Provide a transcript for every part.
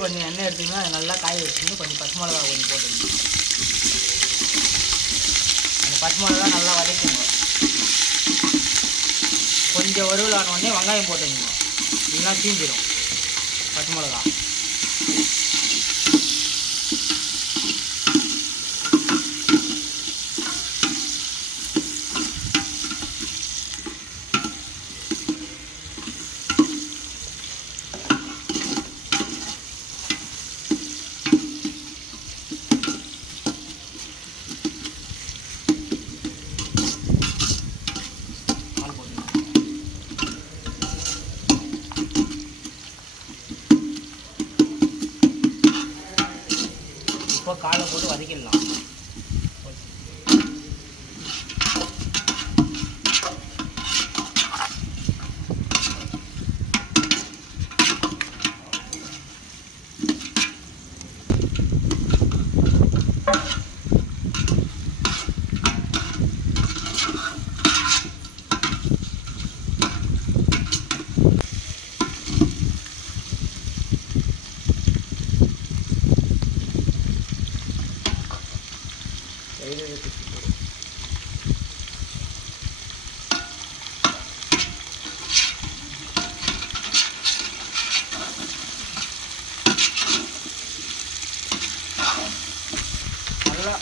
கொஞ்சம் எண்ணெய் எடுத்துக்கணும். அதை நல்லா காய வச்சுக்கணும். கொஞ்சம் பச்சை மிளகா கொஞ்சம் போட்டுக்கணும். அந்த பச்சை மிளகா நல்லா வதக்கணும். கொஞ்சம் வறுவல் ஆன உடனே வெங்காயம் போட்டுக்கணும். இல்லைன்னா தீஞ்சிடும் பச்சை மிளகா. இப்போ காலை போட்டு வதக்கிடலாம். நல்லா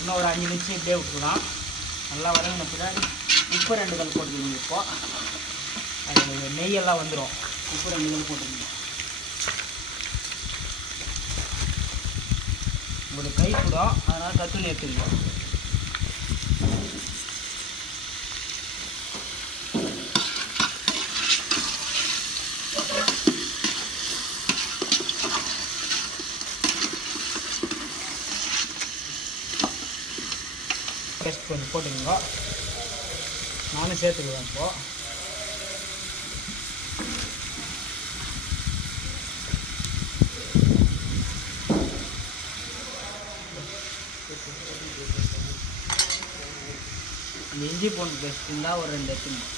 இன்னும் ஒரு 5 நிமிஷம் இப்படியே விட்டுக்கலாம். நல்லா வதங்கின பின்னாடி உப்பு 2 கல் போட்டுக்கணும். இப்போ அது நெய்யெல்லாம் வந்துடும். உப்பு 2 கல் போட்டுக்கணும். உங்களுக்கு கை கூடும், அதனால் கற்றுன்னு எடுத்துக்கணும். பேஸ்ட் கொஞ்சம் போட்டுக்கோங்க. நானும் சேர்த்துக்குவேன். இப்போது இந்த இஞ்சி பூண்டு பேஸ்ட் இருந்தால் ஒரு 2 எடுத்துக்கணும்.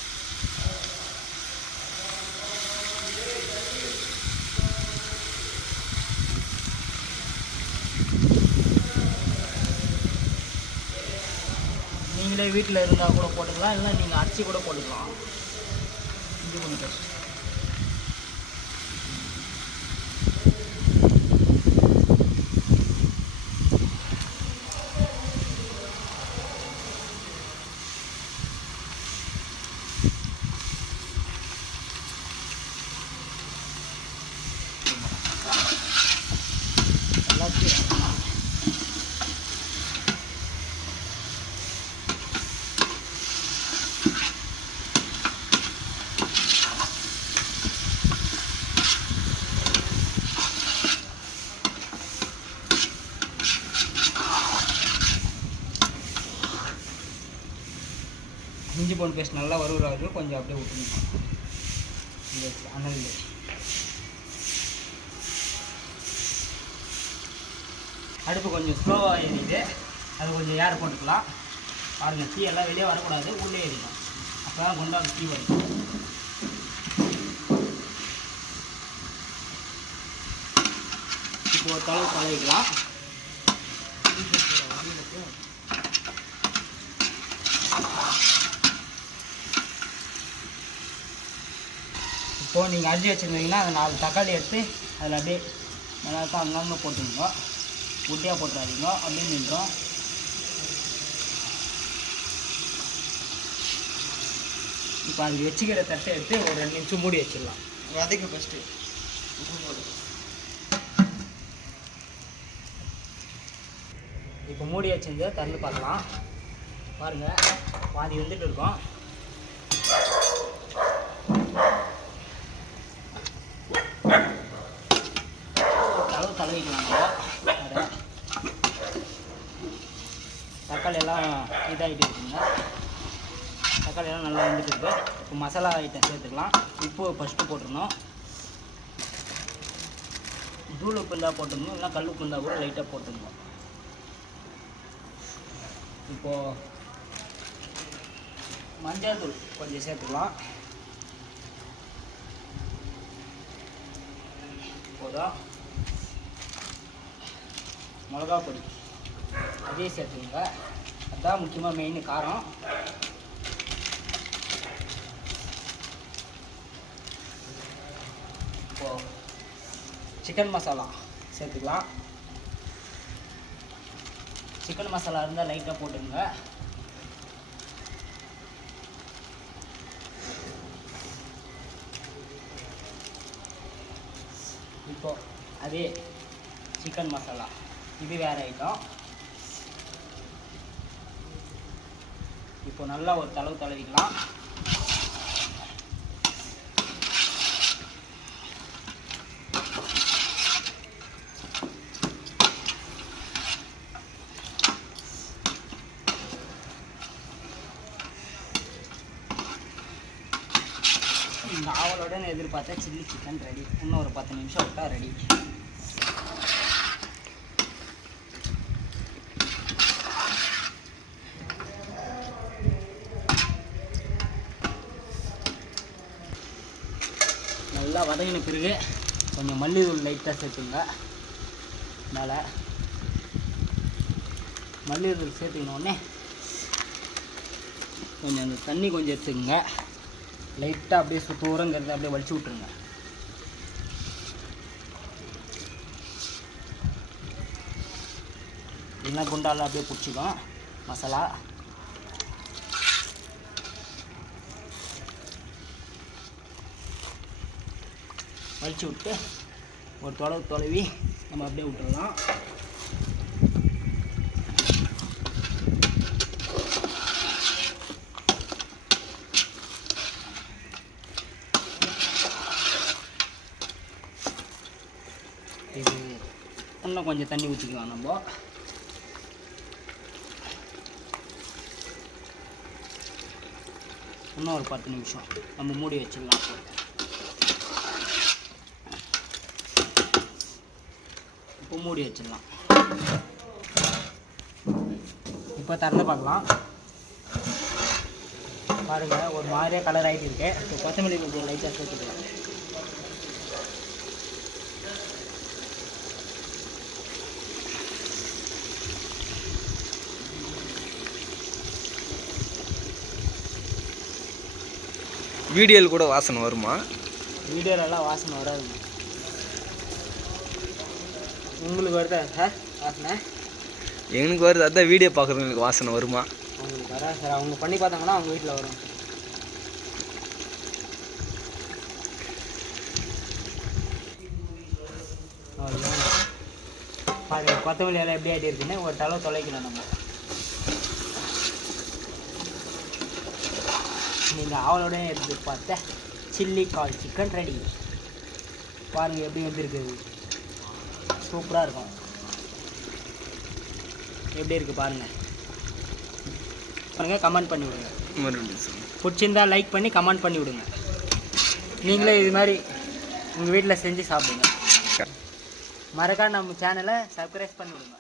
நீங்களே வீட்டில் இருந்தால் கூட போட்டுக்கலாம், இல்லைன்னா நீங்கள் அரைச்சி கூட போட்டுக்கலாம். இஞ்சி பூண்டு பேஸ்ட் இஞ்சி பூண்டு பேஸ்ட் நல்லா வறுவராது. கொஞ்சம் அப்படியே விட்டுணும். இந்த அனல் அடுப்பு கொஞ்சம் ஸ்லோவாக ஏறிது. அது கொஞ்சம் ஏற போட்டுக்கலாம். பாருங்கள், தீ எல்லாம் வெளியே வரக்கூடாது, உள்ளே ஏறிடும். அப்போ தான் குண்டாக தீ வரும். இப்போ ஒரு தளவு கலவிக்கலாம். இப்போது நீங்கள் அரிசி வச்சுருந்தீங்கன்னா அதை 4 தக்காளி எடுத்து அதில் அப்படியே நல்லா அங்கங்கே போட்டுருங்க. குட்டியாக போட்டுறாதீங்க, அப்படியே நின்றோம். இப்போ அது வச்சுக்கிற தட்டை எடுத்து ஒரு 2 நிமிஷம் மூடி வச்சிடலாம். வதக்க ஃபஸ்ட்டு இப்போ மூடி வச்சிருந்து திறந்து பார்க்கலாம். பாருங்கள், பாதி வந்துட்டு இருக்கோம். கலவிக்கலாம். நம்ம தக்காளி எல்லாம் இதாகிட்டு இருக்குங்க. தக்காளி எல்லாம் நல்லா வந்துட்டு இருக்கு. இப்போ மசாலா ஐட்டம் சேர்த்துக்கலாம். உப்பு ஃபஸ்ட்டு போட்டுருணும். தூள் உப்பு இருந்தால் போட்டுருணும், இல்லைனா கல் உப்பு இருந்தால் கூட லைட்டாக போட்டுருணும். இப்போது மஞ்சள் தூள் கொஞ்சம் சேர்த்துக்கலாம். போதும். மிளகா பொடி அதே சேர்த்துங்க. அதுதான் முக்கியமாக மெயின் காரம். இப்போது சிக்கன் மசாலா சேர்த்துக்கலாம். சிக்கன் மசாலா இருந்தால் லைட்டாக போட்டுருங்க. இப்போ அதே சிக்கன் மசாலா இது வேறு ஐட்டம். இப்போ நல்லா ஒரு தளவு தடவிக்கலாம். இந்த ஆவலுடன் எதிர்பார்த்தா சில்லி சிக்கன் ரெடி. இன்னும் ஒரு 10 நிமிஷம் விட்டால் ரெடி. நல்லா வதங்கின பிறகு கொஞ்சம் மல்லித்தூள் லைட்டாக சேர்த்துங்க. மேலே மல்லித்தூள் சேர்த்துக்கினோடனே கொஞ்சம் அந்த தண்ணி கொஞ்சம் எடுத்துக்கங்க. லைட்டாக அப்படியே சுத்தூரங்கிறத அப்படியே வலிச்சு விட்ருங்க. இல்லைன்னா குண்டாலாம் அப்படியே பிடிச்சிக்கும் மசாலா. வலிச்சு விட்டு ஒரு தொலைவி நம்ம அப்படியே விட்டுடலாம். இது இன்னும் கொஞ்சம் தண்ணி ஊற்றிக்கலாம். நம்ம இன்னும் ஒரு 10 நிமிஷம் நம்ம மூடி வச்சிடலாம். இப்போ மூடி வச்சிடலாம். இப்போ திறந்து பார்க்கலாம். பாருங்கள், ஒரு மாதிரியாக கலர் ஆகிட்டு இருக்கு. இப்போ கொத்தமல்லி கொஞ்சம் லைட்டாக சேர்த்துக்கலாம். வீடியோவில் கூட வாசனை வருமா? வீடியோலலாம் வாசனை வராது. உங்களுக்கு வருதா சார் வாசனை? எங்களுக்கு வருது. அதான் வீடியோ பார்க்குறவங்களுக்கு வாசனை வருமா? அவங்களுக்கு வராது சார். அவங்க பண்ணி பார்த்தாங்கன்னா அவங்க வீட்டில் வரும். அது கொத்தமல்லி எல்லாம் எப்படி ஆகிட்டு இருக்குன்னு ஒரு தலை தொலைக்கலாம். நம்ம நீங்கள் அவளோட எடுத்து பார்த்த சில்லி கால் சிக்கன் ரெடி. பாருங்கள் எப்படி வந்துருக்குது. சூப்பராக இருக்கும். எப்படி இருக்குது பாருங்கள். கமெண்ட் பண்ணி விடுங்க. பிடிச்சிருந்தா லைக் பண்ணி கமெண்ட் பண்ணி விடுங்க. நீங்களே இது மாதிரி உங்கள் வீட்டில் செஞ்சு சாப்பிடுங்க. மறக்காம நம்ம சேனலை சப்ஸ்கிரைப் பண்ணி விடுங்க.